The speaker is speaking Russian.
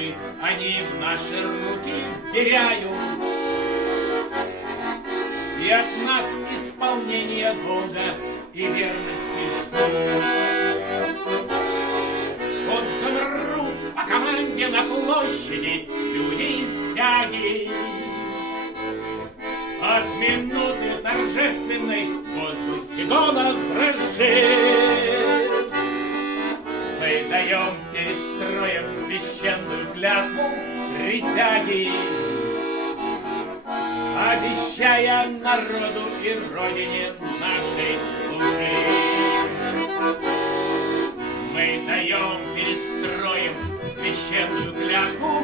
судьбы они в наши руки вверяют. И от нас исполнения долга и верности ждут. Вот замрут по команде на площади люди и стяги. От минуты торжественной в воздухе голос дрожит. Мы даем перед строем священную клятву присяги, обещая народу и родине нашей служить. Мы даем перед строем священную клятву